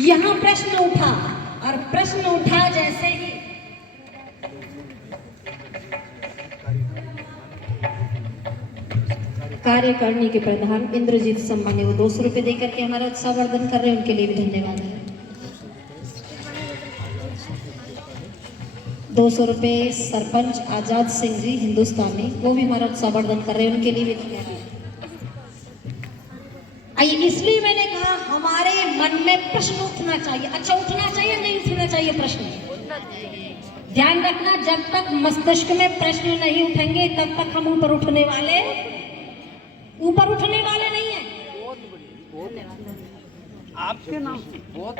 यहाँ प्रश्न उठा और प्रश्न उठा जैसे ही कार्यकारिणी के प्रधान इंद्रजीत सम्मानी वो 200 रुपये देकर के हमारा उत्साहवर्धन कर रहे हैं, उनके लिए भी धन्यवाद है। 200 रुपये सरपंच आजाद सिंह जी हिंदुस्तानी, वो भी हमारा उत्साहवर्धन कर रहे हैं, उनके लिए भी धन्यवाद। इसलिए मैंने कहा हमारे मन में प्रश्न उठना चाहिए। अच्छा, उठना चाहिए नहीं उठना चाहिए प्रश्न? ध्यान रखना, जब तक मस्तिष्क में प्रश्न नहीं उठेंगे तब तक हम ऊपर उठने वाले नहीं है। आपके नाम बहुत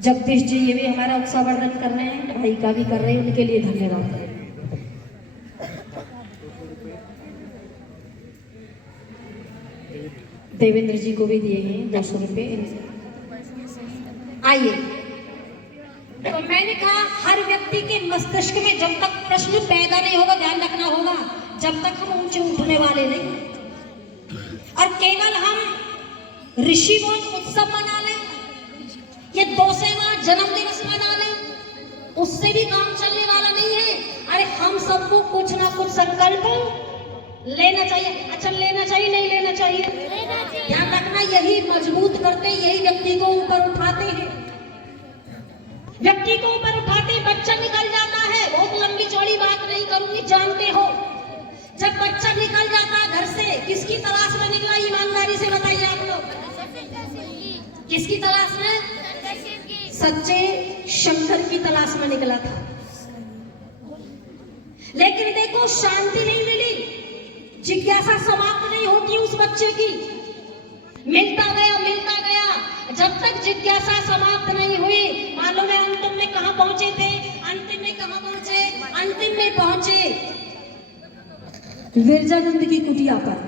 जगदीश जी ये भी हमारा उत्साहवर्धन कर रहे हैं, भाई का भी कर रहे हैं, उनके लिए धन्यवाद। देवेंद्र जी को भी दिए हैं 200 रुपये। आइए, तो मैंने कहा हर व्यक्ति के मस्तिष्क में जब तक प्रश्न पैदा नहीं होगा, ध्यान रखना होगा, जब तक हम ऊंचे उठने वाले नहीं। और केवल हम ऋषि बोल उत्सव मना लें, ये 200वां जन्मदिवस मना लें, उससे भी काम चलने वाला नहीं है। अरे हम सबको कुछ ना कुछ संकल्प लेना चाहिए। अच्छा, लेना चाहिए नहीं लेना चाहिए? ध्यान रखना, यही मजबूत करते, यही व्यक्ति को ऊपर उठाते हैं। व्यक्ति को ऊपर उठाते बच्चा निकल जाता है, बहुत लंबी चौड़ी बात नहीं करूंगी, जानते हो। जब बच्चा निकल जाता है घर से, किसकी तलाश में निकला? ईमानदारी से बताइए आप लोग, किसकी तलाश में? सच्चे शंकर की तलाश में निकला था। लेकिन देखो, शांति नहीं मिली, जिज्ञासा समाप्त नहीं होती उस बच्चे की, मिलता गया। जब तक जिज्ञासा समाप्त नहीं हुई, मालूम है अंतिम में कहां पहुंचे थे? अंतिम में पहुंचे विरजानंद की कुटिया पर,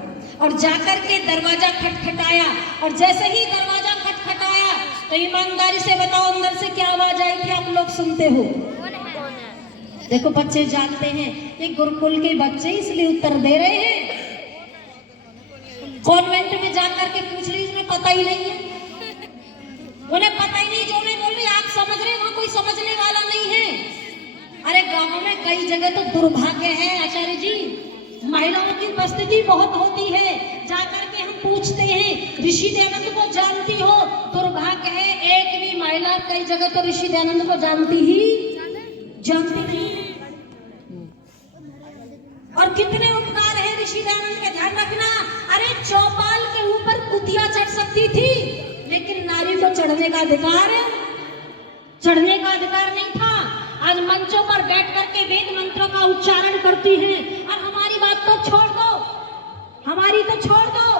और जाकर के दरवाजा खटखटाया। और जैसे ही दरवाजा खटखटाया तो ईमानदारी से बताओ अंदर से क्या आवाज आई थी? आप लोग सुनते हो? देखो, बच्चे जानते हैं, ये गुरुकुल के बच्चे इसलिए उत्तर दे रहे हैं। कॉन्वेंट में जाकर के पूछ रही, उन्हें पता ही नहीं है, उन्हें पता ही नहीं। जो मैं बोल रही आप समझ रहे, वहां कोई समझने वाला नहीं है। अरे गांवों में कई जगह तो दुर्भाग्य है आचार्य जी, महिलाओं की उपस्थिति बहुत होती है। जाकर के हम पूछते हैं ऋषि दयानंद को जानती हो? दुर्भाग्य है, एक भी महिला कई जगह तो ऋषि दयानंद को जानती नहीं। और कितने उपकार है ऋषि दयानंद के, ध्यान रखना। अरे चौपाल के ऊपर कुतिया चढ़ सकती थी, लेकिन नारी को चढ़ने का अधिकार नहीं था। आज मंचों पर बैठ करके वेद मंत्रों का उच्चारण करती हैं। और हमारी बात तो छोड़ दो,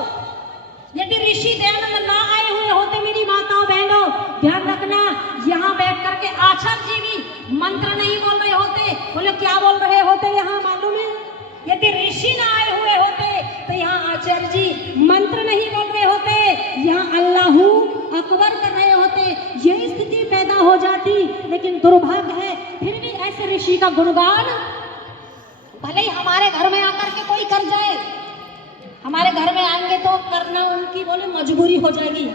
यदि ऋषि दयानंद ना आए हुए होते मेरी माताओं बहनों, ध्यान रखना, यहाँ बैठ करके आचार्य जी भी मंत्र नहीं बोल रहे होते। बोले क्या बोल रहे होते यहाँ मालूम है? यदि ऋषि ना आए हुए होते तो यहाँ आचार्य जी मंत्र नहीं बोल रहे होते, यहाँ अल्लाहू अकबर कर रहे होते, ये स्थिति पैदा हो जाती। लेकिन दुर्भाग्य है, फिर भी ऐसे ऋषि का गुणगान भले ही हमारे घर में आकर के कोई कर जाए, हमारे घर में आएंगे तो करना उनकी बोले मजबूरी हो जाएगी।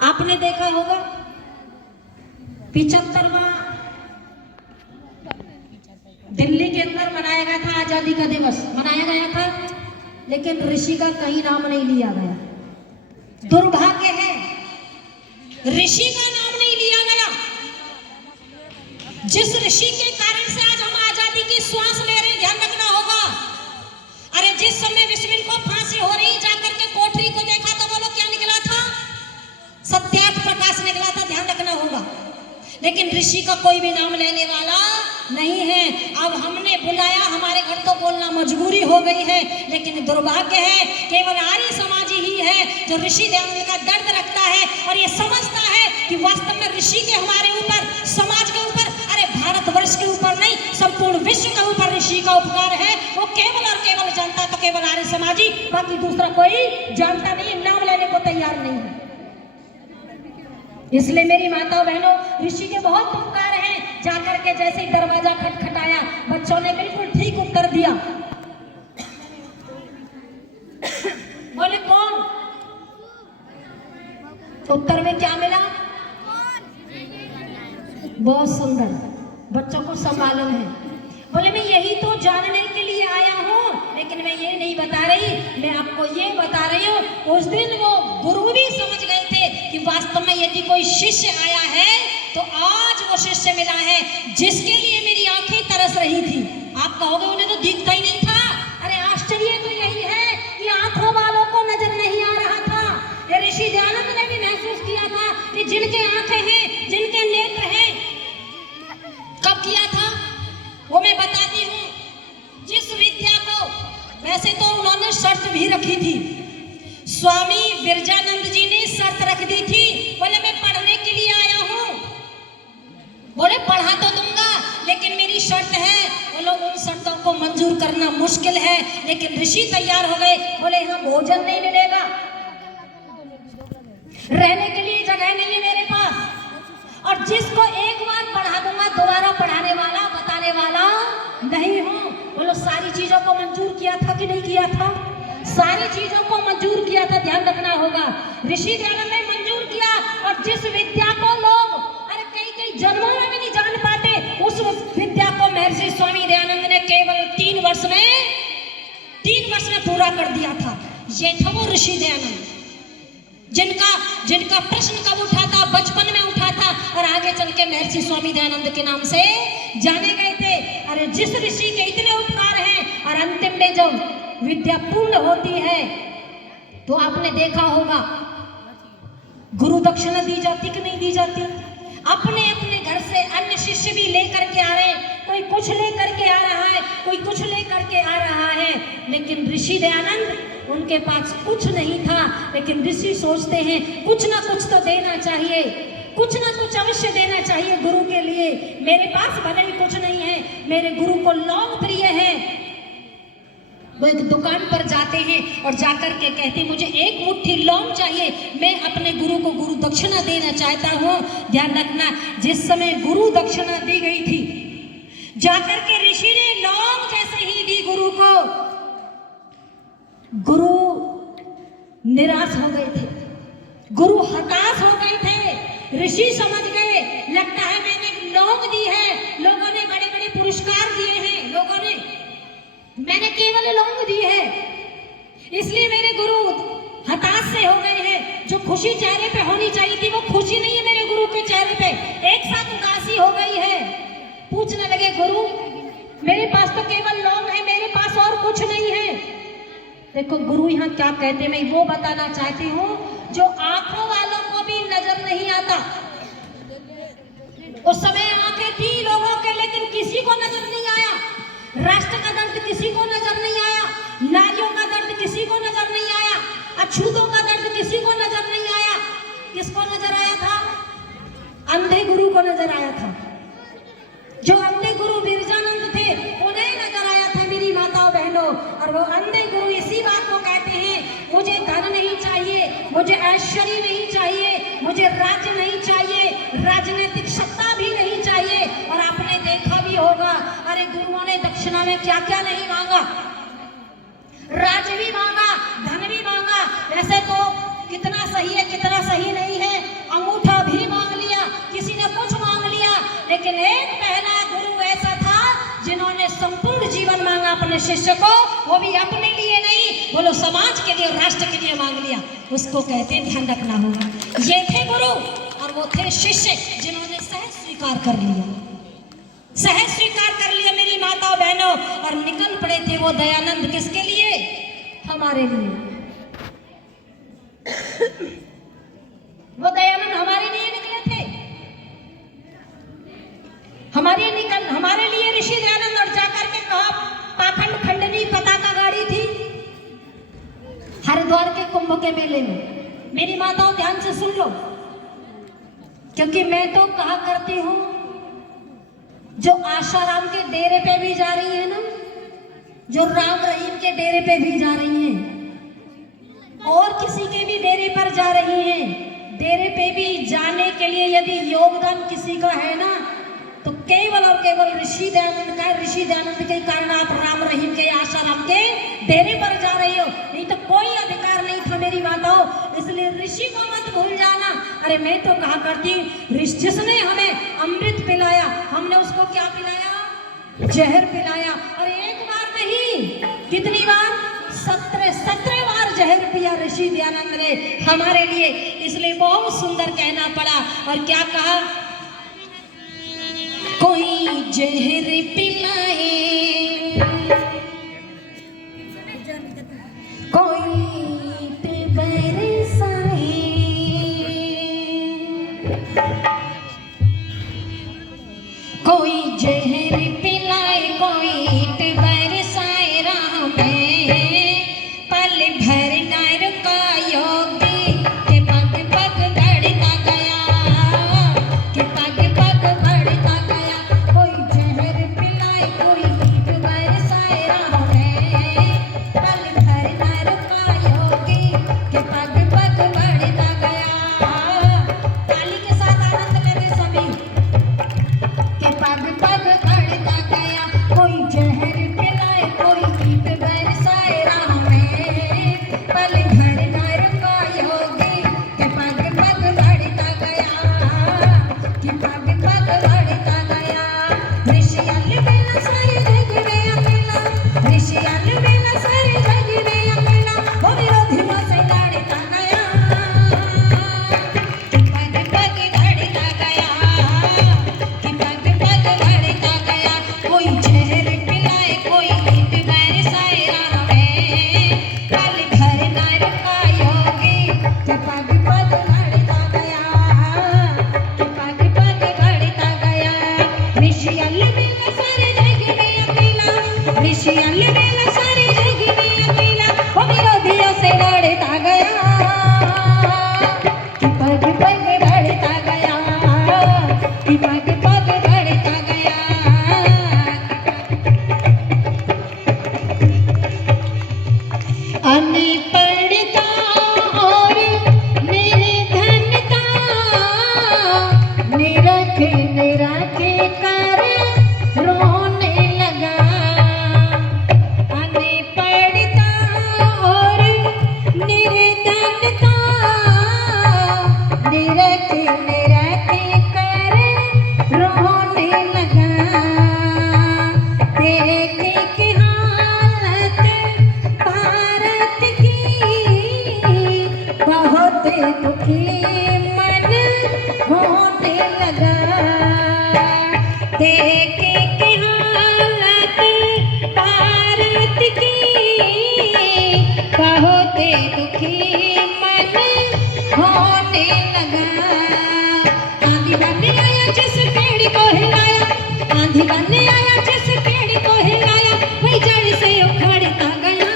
आपने देखा होगा 75वां दिल्ली के अंदर मनाया गया था, आजादी का दिवस मनाया गया था, लेकिन ऋषि का कहीं नाम नहीं लिया गया। दुर्भाग्य है, ऋषि का नाम नहीं लिया गया। जिस ऋषि के कारण से आज हम आजादी की श्वास ले रहे हैं, ध्यान रखना होगा। अरे जिस समय बिस्मिल को फांसी हो रही, जाकर के कोठरी को देखा तो बोलो क्या निकला था? सत्यार्थ प्रकाश निकला था, ध्यान रखना होगा। लेकिन ऋषि का कोई भी नाम लेने वाला नहीं है। अब हमने बुलाया, हमारे घर तो बोलना मजबूरी हो गई है। लेकिन दुर्भाग्य है, केवल आर्य समाज ही है जो ऋषि दयानंद का दर्द रखता है और ये समझता है कि वास्तव में ऋषि के हमारे ऊपर, समाज के ऊपर, अरे भारतवर्ष के ऊपर नहीं, संपूर्ण विश्व के ऊपर ऋषि का उपकार है। वो केवल और केवल जानता तो केवल आर्य समाजी, बाकी दूसरा कोई जानता नहीं, नाम लेने को तैयार नहीं है। इसलिए मेरी माताओं बहनों, ऋषि के बहुत उपकार हैं। जाकर के जैसे ही दरवाजा खटखटाया, बच्चों ने बिल्कुल ठीक उत्तर दिया। बोले कौन? उत्तर में क्या मिला? बहुत सुंदर, बच्चों को सब मालूम है। बोले मैं यही तो जानने के लिए आया हूँ, लेकिन मैं ये नहीं बता रही, मैं आपको ये बता रही हूँ। उस दिन वो गुरु भी समझ गए थे कि वास्तव में यदि कोई शिष्य आया है तो आज वो शिष्य मिला है जिसके लिए मेरी आंखें तरस रही थी। आप कहोगे उन्हें तो दिखता ही नहीं था। अरे आश्चर्य तो यही है कि आंखों वालों को नजर नहीं आ रहा था। ये ऋषि दयानंद ने भी महसूस किया था कि जिनके आंखें हैं, जिनके नेत्र हैं, कब किया था वो मैं बताती हूँ। जिस विद्या को, वैसे तो उन्होंने शर्त भी रखी थी, स्वामी विरजानंद जी ने शर्त रख दी थी। बोले मैं पढ़ने के लिए आया हूँ, बोले पढ़ा तो दूंगा, लेकिन मेरी शर्त है। बोलो उन शर्तों को मंजूर करना मुश्किल है, लेकिन ऋषि तैयार हो गए। बोले यहाँ भोजन नहीं मिलेगा, रहने के लिए जगह नहीं है मेरे पास, और जिसको एक बार पढ़ा दूंगा दोबारा पढ़ाने वाला, बताने वाला नहीं हूँ। बोलो सारी चीजों को मंजूर किया था कि नहीं किया था? सारी चीजों को मंजूर किया था, ध्यान रखना होगा। ऋषि दयानंद ने मंजूर किया, और जिस विद्या को लोग अरे कई जन्मों में भी नहीं जान पाते, उस विद्या को महर्षि स्वामी दयानंद ने केवल 3 वर्ष में पूरा कर दिया था। ये था वो ऋषि दयानंद जिनका प्रश्न कब उठा था? बचपन में उठा था, और आगे चल के महर्षि स्वामी दयानंद के नाम से जाने गए थे। अरे जिस ऋषि के इतने उपकार हैं, और अंतिम में जब विद्या पूर्ण होती है तो आपने देखा होगा गुरु दक्षिणा दी जाती कि नहीं दी जाती? अपने अपने घर से अन्य शिष्य भी लेकर के आ रहे हैं, कोई कुछ लेकर के आ रहा है, कोई कुछ लेकर के आ रहा है, लेकिन ऋषि दयानंद उनके पास कुछ नहीं था। लेकिन ऋषि सोचते हैं कुछ ना कुछ तो देना चाहिए, कुछ ना कुछ अवश्य देना चाहिए गुरु के लिए। मेरे पास भले ही कुछ नहीं है, मेरे गुरु को लौंग प्रिय है। वो एक दुकान पर जाते हैं और जाकर के कहते हैं मुझे 1 मुट्ठी लौंग चाहिए, मैं अपने गुरु को गुरु दक्षिणा देना चाहता हूँ। ध्यान रखना, जिस समय गुरु दक्षिणा दी गई थी, जाकर के ऋषि ने लौंग जैसे ही दी गुरु को, गुरु निराश हो गए थे, गुरु हताश हो गए थे। ऋषि समझ गए लगता है मैंने लौंग दी है, लोगों ने बड़े बड़े पुरस्कार दिए हैं, लोगों ने, मैंने केवल लौंग दी है, इसलिए मेरे गुरु हताश से हो गए हैं। जो खुशी चेहरे पे होनी चाहिए थी वो खुशी नहीं है मेरे गुरु के चेहरे पे, एक साथ उदासी हो गई है। पूछने लगे गुरु मेरे पास तो केवल लौंग है, मेरे पास और कुछ नहीं है। देखो गुरु यहाँ क्या कहते हैं, मैं वो बताना चाहती हूँ जो आंखों वालों को भी नजर नहीं आता। उस समय आंखें थी लोगों के, लेकिन किसी को नजर नहीं आया। राष्ट्र का दर्द किसी को नजर नहीं आया, नारियों का दर्द किसी को नजर नहीं आया, अछूतों का दर्द किसी को नजर नहीं आया। किसको नजर आया था? अंधे गुरु को नजर आया था। जो अंधे गुरु विरजानंद थे उन्हें नजर आया था मेरी माताओं बहनों। और वो अंधे गुरु इसी बात को कहते हैं मुझे धन नहीं चाहिए, मुझे ऐश्वर्य नहीं चाहिए, मुझे राज्य नहीं चाहिए, राजनीतिक सत्ता भी नहीं चाहिए। और आपने देखा भी होगा, अरे गुरुओं ने दक्षिणा में क्या क्या नहीं मांगा, राज्य भी मांगा, धन भी मांगा। वैसे तो कितना सही है कितना सही नहीं है, अंगूठा भी मांग लिया, किसी ने कुछ मांग लिया, लेकिन एक पहला गुरु ऐसा था जिन्होंने संपूर्ण जीवन मांगा अपने शिष्य को, वो भी अपने लिए नहीं, बोलो समाज के लिए, राष्ट्र के लिए मांग लिया। उसको कहते हैं, ध्यान रखना होगा। ये थे गुरु और वो थे शिष्य जिन्होंने सहज स्वीकार कर लिया, सहज स्वीकार कर लिया मेरी माताओं बहनों, और निकल पड़े थे वो दयानंद किसके लिए? हमारे लिए। वो दयानंद हमारे लिए निकले थे, हमारे लिए ऋषि दयानंद। और जाकर के कहा पाखंड खंडनी पताका गाड़ी थी हरिद्वार के कुंभ के मेले में। मेरी माताओं ध्यान से सुन लो, क्योंकि मैं तो कहा करती हूँ जो आशाराम के डेरे पे भी जा रही है ना, जो राम रहीम के डेरे पे भी जा रही हैं, और किसी के भी डेरे पर जा रही हैं, डेरे पे भी जाने के लिए यदि योगदान किसी का है ना, तो केवल और केवल ऋषि दयानंद का। ऋषि दयानंद के कारण आप राम रहीम के, आशाराम के डेरे पर जा रही हो, नहीं तो कोई अधिकार नहीं था मेरी माताओं। इसलिए ऋषि को मत भूल जाना, मैं तो कहा करती जिसने हमें अमृत पिलाया, हमने उसको क्या पिलाया? जहर पिलाया। और एक बार नहीं, कितनी बार? 17 बार जहर पिया ऋषि दयानंद ने हमारे लिए। इसलिए बहुत सुंदर कहना पड़ा। और क्या कहा? कोई जहर पिलाए, कोई बरसाए, कोई जहर पिलाए, कोई बरसाए, राह में पल भर न रुका योगी के पग पग बढ़ता गया, के पग पग बढ़ता गया। कोई जहर पिलाए, कोई बरसाए, राह में पल भर न रुका योगी के पग पग बढ़ता गया। ताली के साथ आनंद लेते सभी। के पग पग बढ़ता गया, कोई जहर पिलाए, कोई कीट बरसाए, राह में पल भर न रुका योगी के पग पग बढ़ता गया, के पग पग बढ़ता गया। ऋषि अलबेला सारे जग में अकेला, ऋषि अलबेला सारे जग में अकेला, वो विरोधियों से लड़ता गया, के पग पग बढ़ता गया, के पग पग बढ़ता गया। कोई जहर पिलाए, कोई कीट बरसाए, राह में पल भर न रुका योगी के पग पग बढ़ता गया, के पग पग बढ़ता गया। ऋषि अलबेला सारे जग में अकेला, ऋषि अलबेला सारे जग में अकेला, वो विरोधियों से लड़ता गया, के पग पग बढ़ता गया, के पग पग बढ़ता गया। अनपढ़ता और निर्धनता, निरख निरख कर रोने लगा। अनपढ़ता और निर्धनता, निरख निरख कर रोने लगा। देख के हालत भारत की, बहुत दुखी मन होने लगा। देख के हालत भारत की, बहुत दुखी मन होने लगा। आंधी बन आया जिस पेड़ को हिलाया, आंधी बन आया जिस पेड़ को हिलाया, वही जड़ से उखड़ता गया,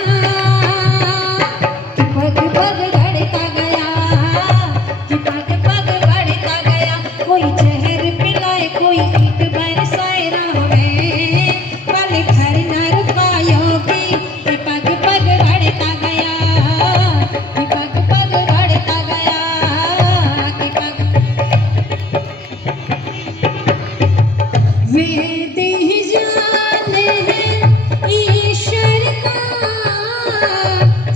कि पग पग बढ़ता गया, कि पग पग बढ़ता गया। कोई जहर पिलाए, कोई कीट बरसाए, राह में पल भर न रुका योगी के पग पग बढ़ता गया, कि पग पग बढ़ता गया, कि पग। वेद ही जाने हैं ईश्वर का,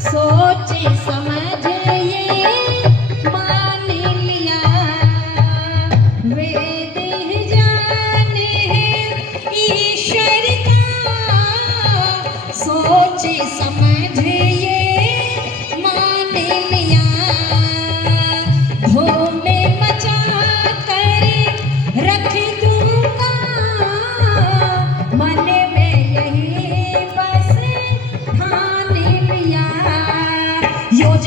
सोचे समझ ये मान लिया। वेद ही जाने हैं ईश्वर का, सोचे समझ ये मान लिया। धूम मचा कर रख दूंगा, मन में यही बस ठान लिया। योजना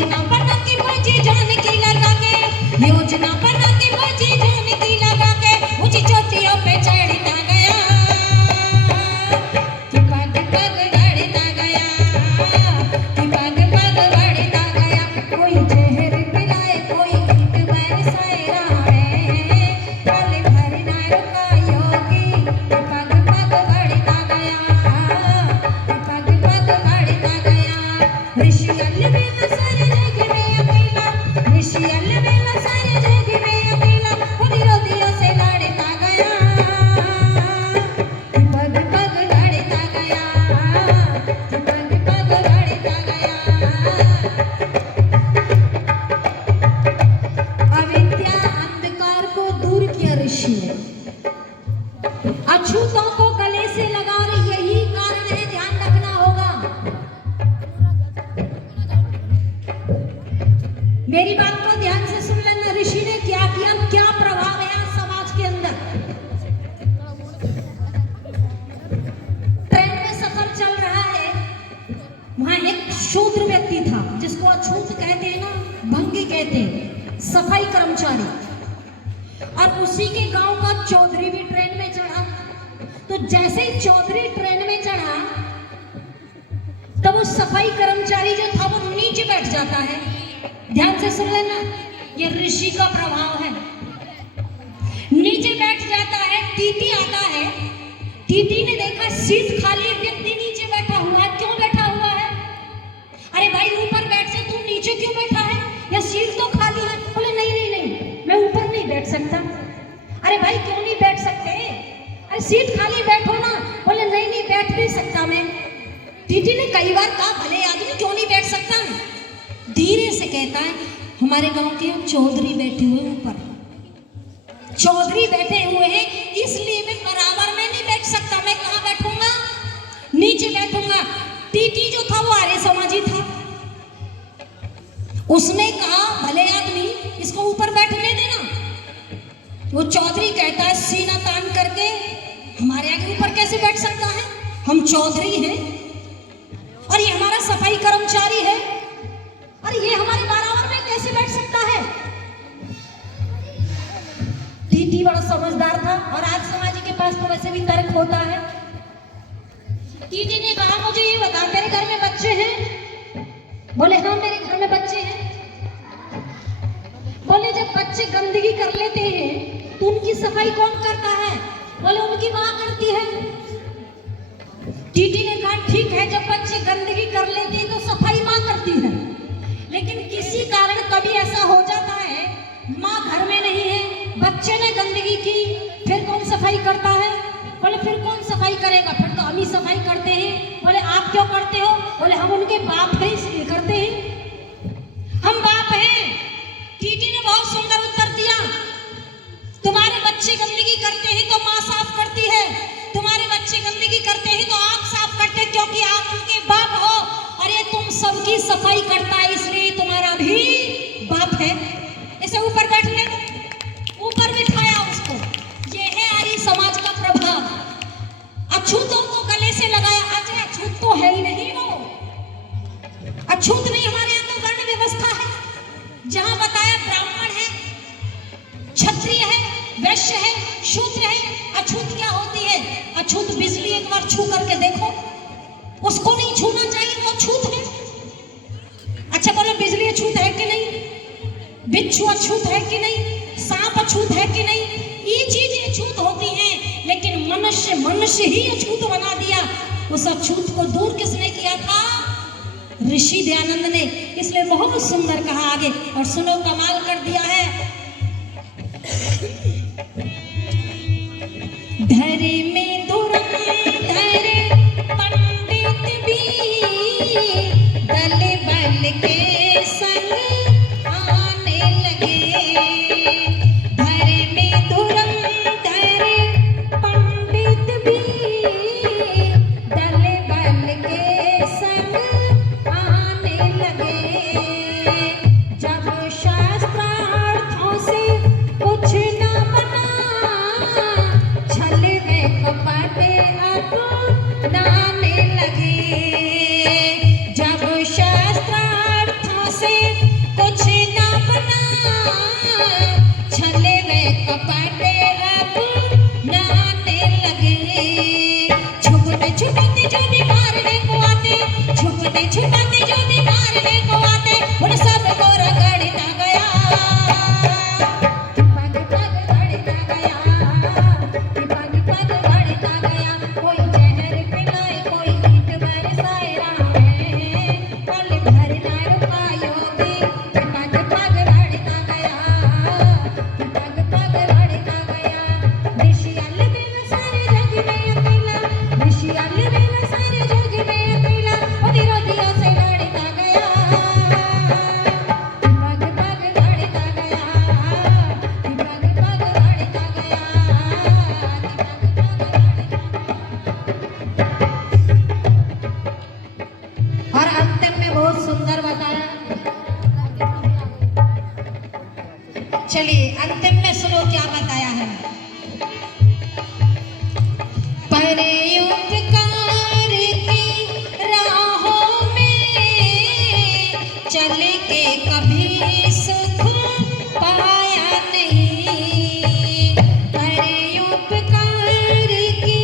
मेरी बात को ध्यान से सुन लेना, ऋषि ने क्या किया, क्या प्रभाव है समाज के अंदर। ट्रेन में सफर चल रहा है, वहां एक शूद्र व्यक्ति था जिसको अछूत कहते हैं ना, भंगी कहते हैं, सफाई कर्मचारी, और उसी के गांव का चौधरी भी ट्रेन में चढ़ा। तो जैसे ही चौधरी ट्रेन में चढ़ा तब वो सफाई कर्मचारी जो था वो नीचे बैठ जाता है। ध्यान से सुन लेना, ये ऋषि का प्रभाव है। नीचे बैठ जाता है, टीटी आता है, टीटी ने देखा सीट खाली, व्यक्ति नीचे बैठा हुआ है, क्यों बैठा हुआ है? अरे भाई ऊपर बैठ से, तू नीचे क्यों बैठा है? या सीट तो खाली है। बोले नहीं नहीं नहीं, मैं ऊपर नहीं बैठ सकता। अरे भाई क्यों नहीं बैठ सकते? अरे सीट खाली, बैठो ना। बोले नहीं नहीं, बैठ नहीं सकता मैं। टीटी ने कई बार कहा, भले आदमी क्यों नहीं बैठ सकता? धीरे से कहता है, हमारे गांव के चौधरी बैठे हुए ऊपर, चौधरी बैठे हुए हैं, इसलिए मैं बराबर में नहीं बैठ सकता। मैं कहाँ बैठूंगा? नीचे बैठूंगा। टीटी जो था वो आर्य समाजी था, उसने कहा भले आदमी इसको ऊपर बैठने देना। वो चौधरी कहता है सीना तान करके, हमारे आगे ऊपर कैसे बैठ सकता है? हम चौधरी हैं और ये हमारा सफाई कर्मचारी है, और ये हमारे बराबर में कैसे बैठ सकता है? टीटी बड़ा समझदार था, और आज समाजी के पास तो वैसे भी तर्क होता है। टीटी ने कहा मुझे ये बता, तेरे घर में बच्चे हैं? बोले हाँ मेरे घर में बच्चे हैं। बोले जब बच्चे गंदगी कर लेते हैं तो उनकी सफाई कौन करता है? बोले उनकी माँ करती है। टीटी ने कहा ठीक है, जब बच्चे गंदगी कर लेते हैं तो सफाई माँ करती है, लेकिन किसी कारण कभी ऐसा हो जाता है माँ घर में नहीं है, बच्चे ने गंदगी की, फिर कौन सफाई करता है? बोले फिर कौन सफाई करेगा? फिर तो हम ही सफाई करते हैं। बोले आप क्यों करते हो? बोले हम उनके बाप हैं इसलिए करते हैं, हम बाप हैं। टीटी ने बहुत सुंदर उत्तर दिया, तुम्हारे बच्चे गंदगी करते हैं तो माँ साफ करती है, तुम्हारे बच्चे गंदगी करते हैं तो आप साफ करते, क्योंकि आप उनके बाप हो, और ये तुम सबकी सफाई करता है इसलिए तुम्हारा भी बाप है। इसे ऊपर बैठने दो, ऊपर बिठाया उसको। ये है आर्य समाज का प्रभाव। अछूतों को गले से लगाया। आज अछूत तो है ही नहीं, वो अछूत नहीं, हमारे यहाँ तो वर्ण व्यवस्था है, जहां बताया ब्राह्मण है, क्षत्रिय है, वैश्य है, शूद्र है। अछूत क्या होती है? अछूत बिजली एक बार छू करके देखो, उसको नहीं छूना चाहिए, वो अछूत है। अच्छा बोलो, बिजली अछूत है कि नहीं? बिच्छू अछूत है कि नहीं? सांप अछूत है कि नहीं? ये चीजें अछूत होती हैं, लेकिन मनुष्य ही अछूत बना दिया। उस अछूत को दूर किसने किया था? ऋषि दयानंद ने। इसलिए बहुत सुंदर कहा आगे, और सुनो कमाल कर दिया है। धरे में धुरंधर पंडित भी दल बल के संग आने लगे। धरे में धुरंधर पंडित भी दल बल के संग आने लगे। जब शास्त्रार्थों से कुछ न बना, छल में कपट अपनाने लगे। जब शास्त्रार्थ चलिए अंतिम में सुनो क्या बताया है। पर उपकार की राहों में चल के कभी सुख पाया नहीं। पर उपकार की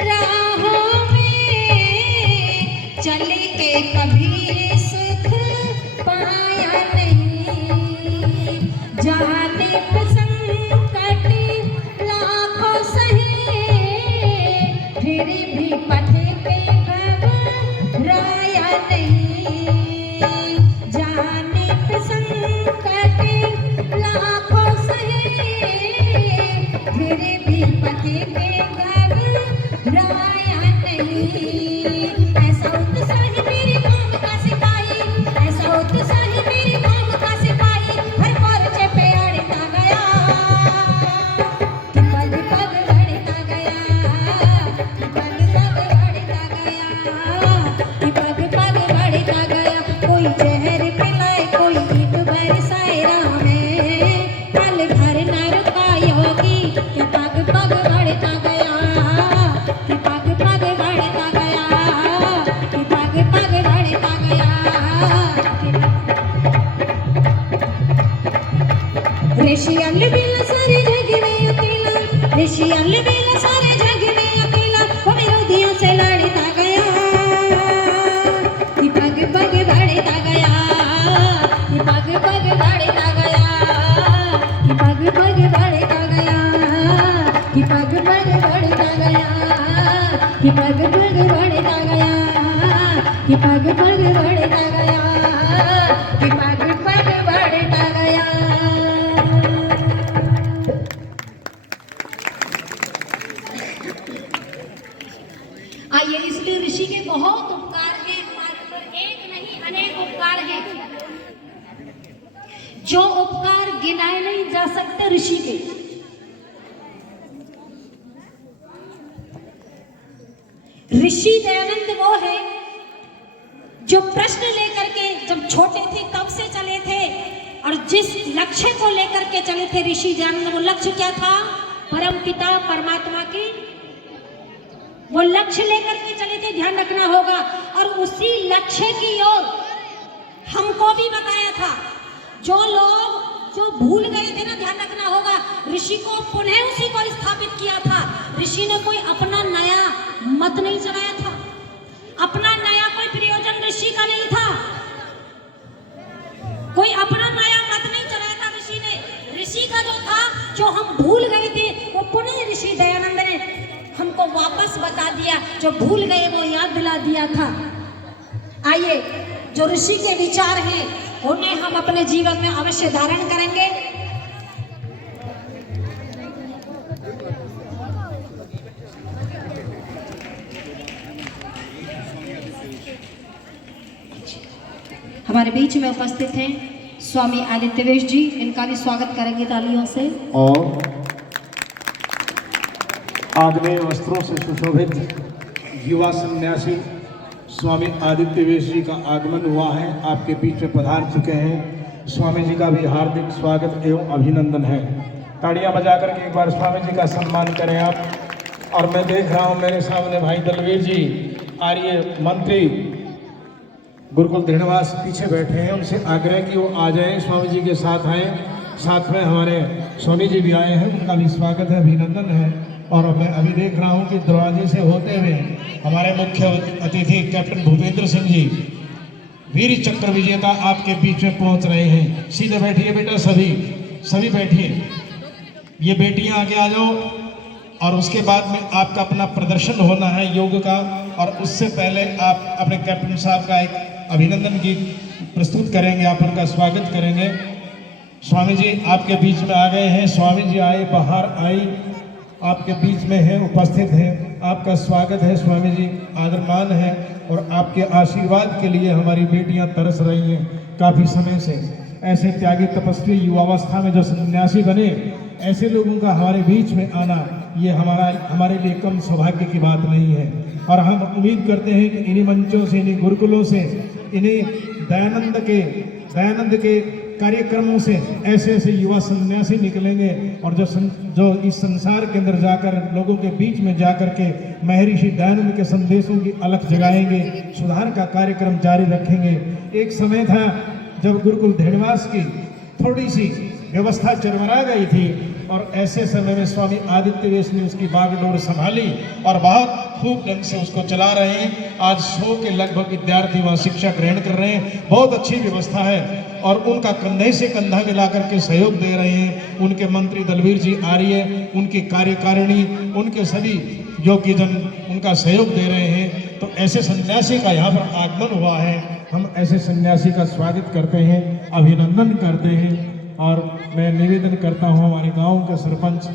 राहों में चल के कभी सुख पाया नहीं। जाने संकट लाखों सहे फिर भी पथ पे घबराया नहीं। जाने संकट लाखों सहे फिर भी पथ पे घबराया नहीं। ऐसा उत्साह मेरे काम का सिपाही, ऐसा उत्साह मेरे काम का सिपाही हर मोर्चे पे अड़ता गया कि पग पग बढ़ता गया, कि पग पग बढ़ता गया, कि पग पग बढ़ता गया। कोई जहर पिलाए कोई ईंट बरसाए राह में, पल भर न रुका योगी कि पग पग बढ़ता गया, कि पग पग बढ़ता गया, कि पग पग बढ़ता गया। ऋषि अलबेला सारे जग में अकेला, ऋषि अलबेला सारे जग में अकेला वो विरोधियों से लड़ता गया कि पग पग बढ़ता गया, कि पग पग बढ़ता गया, कि पग पग बढ़ता गया, कि पग पग बढ़ता गया, कि पग पग बढ़ता गया, कि पग पग बढ़ता गया, कि पग पग बढ़ता गया। आइए, इसलिए ऋषि के बहुत उपकार हैं हमारे ऊपर, एक नहीं अनेक उपकार हैं, जो उपकार गिनाए नहीं जा सकते ऋषि के। ऋषि दयानंद वो है जो प्रश्न लेकर के जब छोटे थे तब से चले थे, और जिस लक्ष्य को लेकर के चले थे ऋषि दयानंद, वो लक्ष्य क्या था? परम पिता परमात्मा की वो लक्ष्य लेकर के चले थे, ध्यान रखना होगा। और उसी लक्ष्य की ओर हमको भी बताया था। जो लोग जो भूल गए थे ना, ध्यान रखना होगा, ऋषि को पुनः उसी को स्थापित किया था। ऋषि ने कोई अपना नया मत नहीं चलाया था, अपना नया कोई प्रयोजन ऋषि का नहीं था, कोई अपना नया मत नहीं चलाया था ऋषि ने। ऋषि का जो था, जो हम भूल गए थे, वो पुनः ऋषि दयानंद ने हमको वापस बता दिया। जो भूल गए वो याद दिला दिया था। आइए, जो ऋषि के विचार हैं उन्हें हम अपने जीवन में अवश्य धारण करेंगे। हमारे बीच में उपस्थित हैं स्वामी आदित्यवेश जी, इनका भी स्वागत करेंगे तालियों से। और आग्नेय वस्त्रों से सुशोभित युवा सन्यासी स्वामी आदित्यवेश जी का आगमन हुआ है, आपके बीच में पधार चुके हैं। स्वामी जी का भी हार्दिक स्वागत एवं अभिनंदन है। ताड़ियां बजा करके एक बार स्वामी जी का सम्मान करें आप। और मैं देख रहा हूं मेरे सामने भाई दलवीर जी, आर्य मंत्री गुरुकुल दृढ़वास पीछे बैठे हैं। उनसे आग्रह कि वो आ जाएं, स्वामी जी के साथ आए। साथ में हमारे स्वामी जी भी आए हैं, उनका भी स्वागत है, अभिनंदन है। और मैं अभी देख रहा हूं कि दरवाजे से होते हुए हमारे मुख्य अतिथि कैप्टन भूपेंद्र सिंह जी, वीर चक्र विजेता, आपके बीच में पहुंच रहे हैं। सीधे बैठिए बेटा, सभी बैठिए। ये बेटियां आगे आ जाओ। और उसके बाद में आपका अपना प्रदर्शन होना है योग का, और उससे पहले आप अपने कैप्टन साहब का एक अभिनंदन गीत प्रस्तुत करेंगे, आप उनका स्वागत करेंगे। स्वामी जी आपके बीच में आ गए हैं। स्वामी जी आए, बाहर आई, आपके बीच में है, उपस्थित है। आपका स्वागत है स्वामी जी, आदरमान है। और आपके आशीर्वाद के लिए हमारी बेटियां तरस रही हैं काफ़ी समय से। ऐसे त्यागी तपस्वी युवावस्था में जो सन्यासी बने, ऐसे लोगों का हमारे बीच में आना, ये हमारे लिए कम सौभाग्य की बात नहीं है। और हम उम्मीद करते हैं कि इन्हीं मंचों से, इन्हीं गुरुकुलों से, इन्हीं दयानंद के कार्यक्रमों से ऐसे ऐसे युवा सन्यासी निकलेंगे और जो इस संसार के अंदर जाकर लोगों के बीच में जाकर के महर्षि दयानंद के संदेशों की अलख जगाएंगे, सुधार का कार्यक्रम जारी रखेंगे। एक समय था जब गुरुकुल धेनुवास की थोड़ी सी व्यवस्था चरमरा गई थी और ऐसे समय में स्वामी आदित्यवेश ने उसकी बागडोर संभाली और बहुत खूब ढंग से उसको चला रहे हैं। आज 100 के लगभग विद्यार्थी वहाँ शिक्षा ग्रहण कर रहे हैं। बहुत अच्छी व्यवस्था है और उनका कंधे से कंधा मिलाकर के सहयोग दे रहे हैं। उनके मंत्री दलवीर जी आर्य, उनकी कार्यकारिणी, उनके सभी योग्यजन उनका सहयोग दे रहे हैं। तो ऐसे सन्यासी का यहाँ पर आगमन हुआ है। हम ऐसे सन्यासी का स्वागत करते हैं, अभिनंदन करते हैं और मैं निवेदन करता हूँ हमारे गांव के सरपंच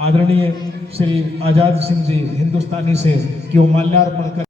आदरणीय श्री आजाद सिंह जी हिंदुस्तानी से कि वो माल्यार्पण कर